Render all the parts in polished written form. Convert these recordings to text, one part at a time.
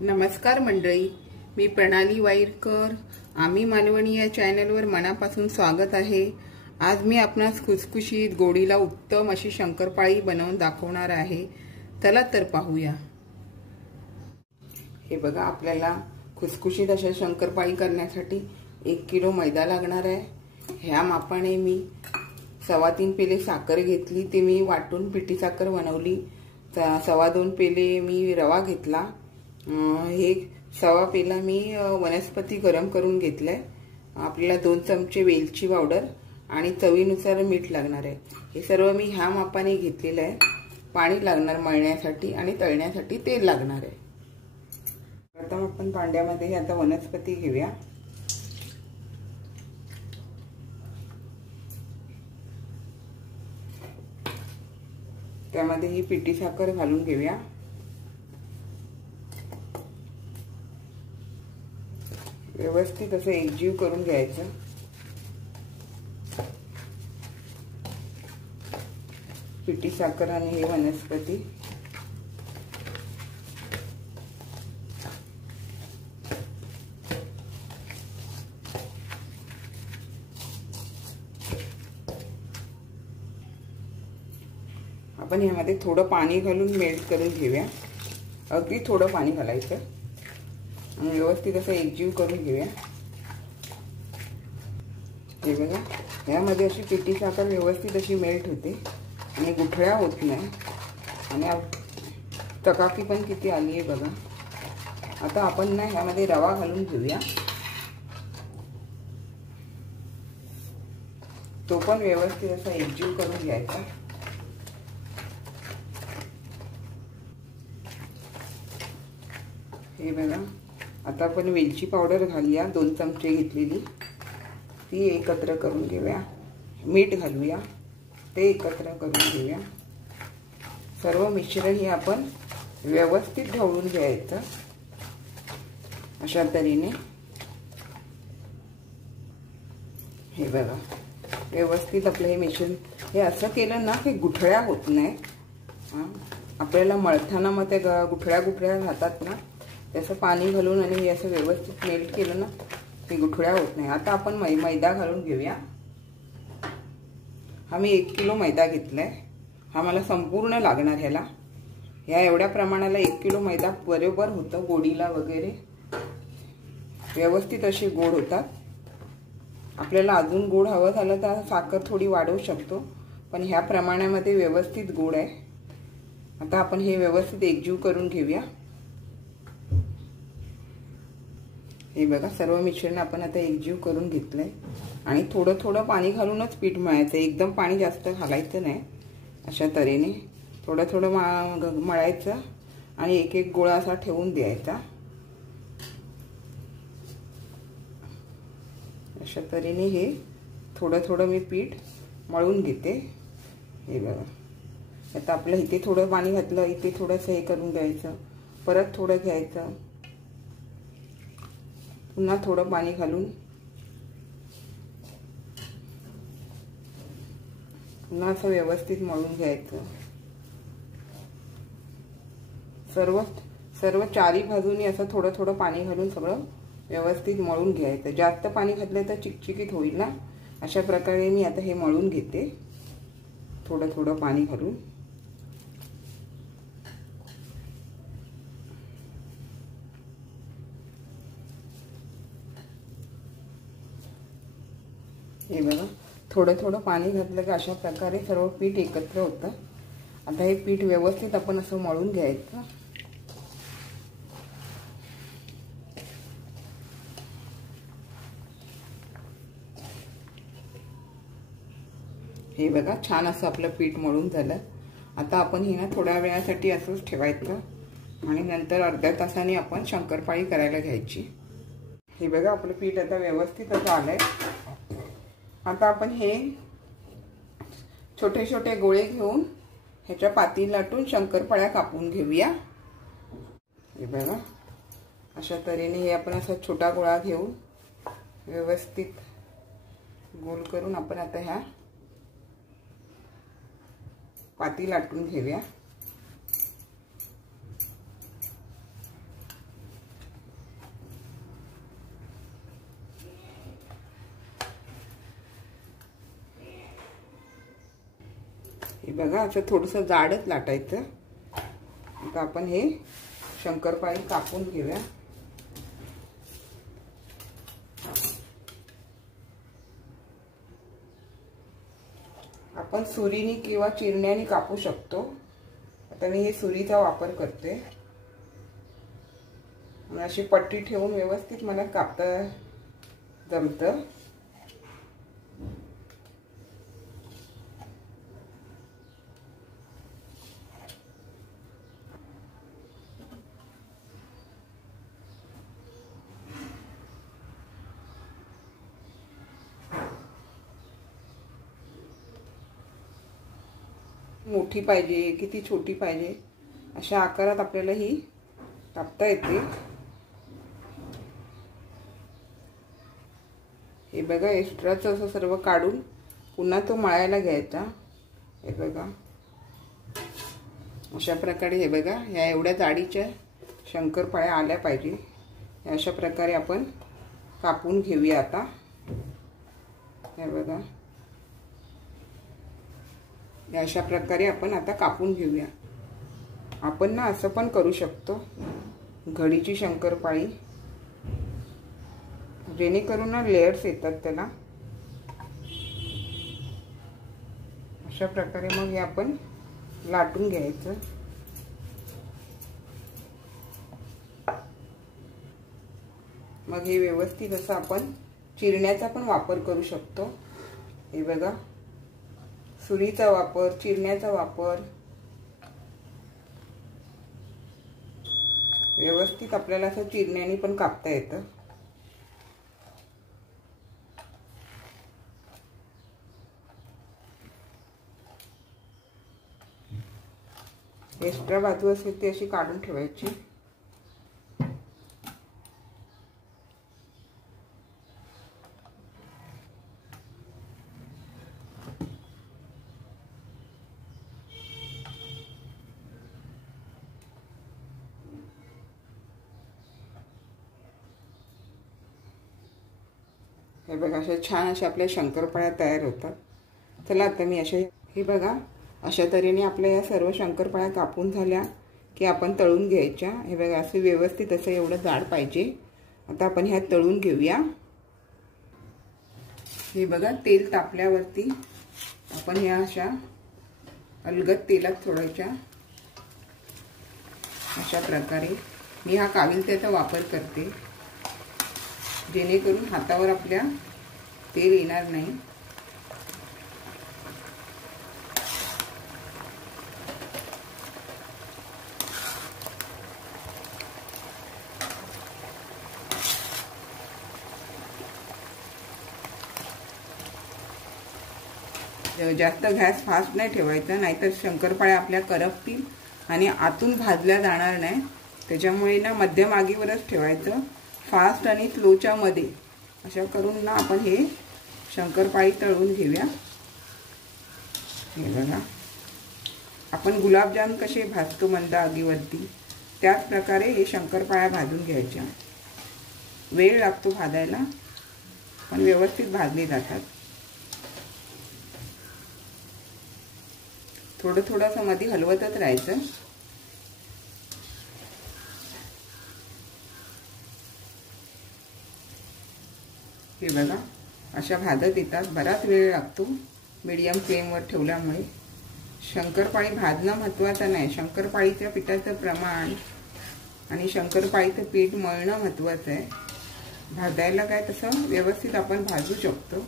नमस्कार मंडळी, मी प्रणाली वाईरकर. आम्ही मालवणी या चॅनलवर मनापासून स्वागत आहे. आज मी आपणास खुसखुशीत गोडीला उत्तम अशी शंकरपाळी बनवून दाखवणार आहे. चला तर पाहूया. हे बघा, आपल्याला खुसखुशीत अशा शंकरपाळी करण्यासाठी 1 किलो मैदा लागणार आहे. ह्या मापाने मी 3.25 पेले साखर घेतली. ते मी वाटून पिठी साखर बनवली. 2.25 पेले मी रवा घेतला. हे 1.25 पेला मी वनस्पती गरम करून घेतलाय. आपल्याला 2 चमचे वेलची पावडर आणि चवीनुसार मीठ लागणार आहे. हे सर्व मी ह्या मापाने घेतलेलं आहे. पाणी लागणार मळण्यासाठी आणि तळण्यासाठी तेल लागणार आहे. प्रथम आपण भांड्यामध्ये आता वनस्पती घेऊया. त्यामध्ये ही पिठी साखर घालून घेऊया. व्यवस्थित असं एकजीव करून घ्यायचं. पिठी साखर आणि हे वनस्पती आपण यामध्ये थोडं पाणी घालून मेल्ट करून घेऊया. अगदी थोडं पाणी घालायचं आणि व्यवस्थित असं एकजीव करून घेऊया. हे बघा, यामध्ये अशी पिठी साखर व्यवस्थित अशी मेल्ट होते आणि गुठळ्या होत नाही आणि चकाकी पण किती आली आहे बघा. आता आपण ना ह्यामध्ये रवा घालून घेऊया. तो पण व्यवस्थित असा एकजीव करून घ्यायचा. हे बघा, आता आपण वेलची पावडर घालूया. 2 चमचे घेतलेली ती एकत्र करून घेऊया. मीठ घालूया, ते एकत्र करून घेऊया. सर्व मिश्रण हे आपण व्यवस्थित ढवळून घ्यायचं अशा तऱ्हेने. हे बघा, व्यवस्थित आपलं हे मिश्रण हे असं केलं ना की गुठळ्या होत नाही. आपल्याला मळताना मग ते गुठळ्या राहतात ना, त्याचं पाणी घालून आणि हे असं व्यवस्थित मेल्ट केलं ना की गुठळ्या होत नाही. आता आपण मैदा घालून घेऊया. हा मी 1 किलो मैदा घेतलाय. हा मला संपूर्ण लागणार ह्याला. ह्या एवढ्या प्रमाणाला 1 किलो मैदा बरोबर होतं. गोडीला वगैरे व्यवस्थित असे गोड होतात. आपल्याला अजून गोड हवं झालं तर साखर थोडी वाढवू शकतो, पण ह्या प्रमाणामध्ये व्यवस्थित गोड आहे. आता आपण हे व्यवस्थित एकजीव करून घेऊया. हे बघा, सर्व मिश्रण आपण आता एकजीव करून घेतलंय आणि थोडं थोडं पाणी घालूनच पीठ मळायचं. एकदम पाणी जास्त घालायचं नाही. अशा तऱ्हेने थोडं थोडं मळायचं आणि एक एक गोळा असा ठेवून द्यायचा. अशा तऱ्हेने हे थोडं थोडं मी पीठ मळून घेते. हे बघा, आता आपलं इथे थोडं पाणी घातलं, इथे थोडंसं हे करून द्यायचं, परत थोडं घ्यायचं, पुन्हा थोडं पाणी घालून पुन्हा असं व्यवस्थित मळून घ्यायचं. सर्व चारी बाजूनी असं थोडं थोडं पाणी घालून सगळं व्यवस्थित मळून घ्यायचं. जास्त पाणी घातलं तर चिकचिकीत होईल ना. अशा प्रकारे मी आता हे मळून घेते थोडं थोडं पाणी घालून. हे बघा, थोडं थोडं पाणी घातलं की अशा प्रकारे सर्व पीठ एकत्र होतं. आता हे पीठ व्यवस्थित आपण असं मळून घ्यायचं. हे बघा, छान असं आपलं पीठ मळून झालं. आता आपण हे ना थोड्या वेळासाठी असंच ठेवायचं आणि नंतर अर्ध्या तासाने आपण शंकरपाळी करायला घ्यायची. हे बघा, आपलं पीठ आता व्यवस्थित असं आलंय. आता आपण हे छोटे छोटे गोळे घेऊन ह्याच्या पाती लाटून शंकरपाळ्या कापून घेऊया. हे बघा, अशा तऱ्हेने हे आपण असा छोटा गोळा घेऊन व्यवस्थित गोल करून आपण आता ह्या पाती लाटून घेऊया. बघा असं थोडंसं जाडच लाटायचं। आता आपण हे शंकरपाळी कापून घेऊया। आपण सुरीने किंवा चिरण्याने कापू शकतो। आता मी हे सुरीचा वापर करते। अशी पट्टी ठेवून व्यवस्थित मला कापता जमतं। मोठी पाहिजे किती छोटी पाहिजे अशा आकारात आपल्याला ही कापता येते। हे बघा एक्स्ट्राचं असं सर्व काढून पुन्हा तो मळायला घ्यायचा। हे बघा अशा प्रकारे हे बघा ह्या एवढ्या जाडीच्या शंकरपाळ्या आल्या पाहिजे। अशा प्रकारे आपण कापून घेऊया। आता हे बघा अशा प्रकारे आपण आता कापून घेऊया। आपण ना असं पण करू शकतो घडीची शंकरपाळी, जेणेकरून ना लेयर्स येतात त्याला। अशा प्रकारे मग हे आपण लाटून घ्यायचं। मग हे व्यवस्थित असं आपण चिरण्याचा पण वापर करू शकतो। हे बघा सुरीचा वापर, चिरण्याचा वापर, व्यवस्थित आपल्याला असं चिरण्याने पण कापता येतं। एक्स्ट्रा बाजू असेल ती अशी काढून ठेवायची। हे बघा अशा छान अशा आपल्या शंकरपाळ्या तयार होतात। चला आता मी अशा हे बघा अशा तऱ्हेने आपल्या या सर्व शंकरपाळ्या कापून झाल्या की आपण तळून घ्यायच्या। हे बघा असे व्यवस्थित असं एवढं जाड पाहिजे। आता आपण ह्या तळून घेऊया। हे बघा तेल तापल्यावरती आपण ह्या अशा अलगद तेलात सोडायच्या। अशा प्रकारे मी हा काविलत्याचा वापर करते, जेणेकरून हातावर आपल्या तेल येणार नाही। जास्त गॅस फास्ट नाही ठेवायचा, नाहीतर शंकरपाळ्या आपल्या करपतील आणि आतून भाजल्या जाणार नाही। त्याच्यामुळे ना मध्यम आगीवरच ठेवायचं, फास्ट आणि स्लोच्या मध्ये। अशा करून ना आपण हे शंकरपाळी तळून घेऊया। हे बघा आपण गुलाबजाम कसे भाजतो मंद आगीवरती, त्याच प्रकारे हे शंकरपाळ्या भाजून घ्यायच्या। वेळ लागतो भाजायला, पण व्यवस्थित भाजले जातात। थोडं थोडंसं मध्ये हलवतच राहायचं। हे बघा अशा भाजत येतात, बराच वेळ लागतो मीडियम फ्लेमवर ठेवल्यामुळे। शंकरपाळी भाजणं महत्त्वाचं नाही, शंकरपाळीच्या पिठाचं प्रमाण आणि शंकरपाळीचं पीठ मळणं महत्त्वाचं आहे। भाजायला काय तसं व्यवस्थित आपण भाजू शकतो।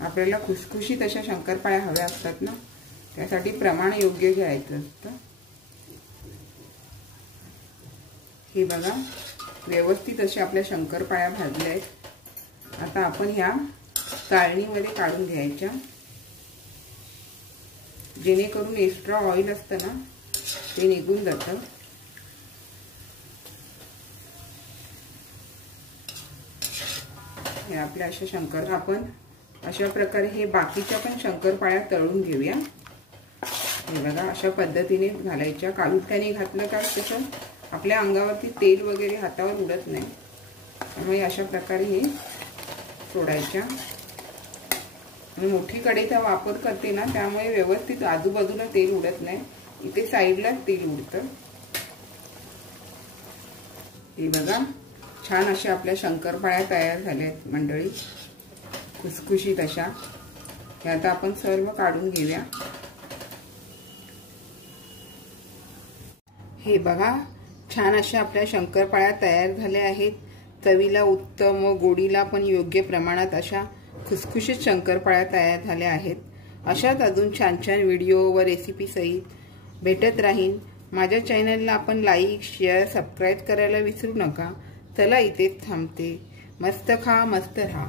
आपल्याला खुसखुशीत अशा शंकरपाळ्या हव्या असतात ना, त्यासाठी प्रमाण योग्य घ्यायचं असतं। हे बघा व्यवस्थित अशा आपल्या शंकरपाळ्या भाजल्या आहेत। आता आपण ह्या चाळणीमध्ये काढून घ्यायच्या, जेणेकरून एक्स्ट्रा ऑइल असतं ना ते निघून जातं। हे आपल्या अशा शंकर आपण अशा प्रकारे हे बाकीच्या पण शंकरपाळ्या तळून घेऊया। हे बघा अशा पद्धतीने घालायच्या। कालुत्याने घातलं का तसं आपल्या अंगावरती तेल वगैरे हातावर उडत नाही, त्यामुळे अशा प्रकारे हे सोडायच्या। मी मोठी कढईचा वापर करते ना, त्यामुळे व्यवस्थित आजूबाजूला तेल उडत नाही, इथे साईडला तेल उडतं. हे बघा, छान अशा आपल्या शंकरपाळ्या तयार झाल्या आहेत मंडळी, खुसखुशीत अशा. हे आता आपण सर्व काढून घेऊया. हे बघा, छान अशा आपल्या शंकरपाळ्या तयार झाल्या आहेत. चवीला उत्तम व गोडीला पण योग्य प्रमाणात अशा खुसखुशीत शंकरपाळ्या तयार झाल्या आहेत. अशाच अजून छान छान व्हिडिओ व रेसिपी सहित भेटत राहीन. माझ्या चॅनलला आपण लाईक, शेअर, सबस्क्राईब करायला विसरू नका. चला इथेच थांबते. मस्त खा, मस्त राहा.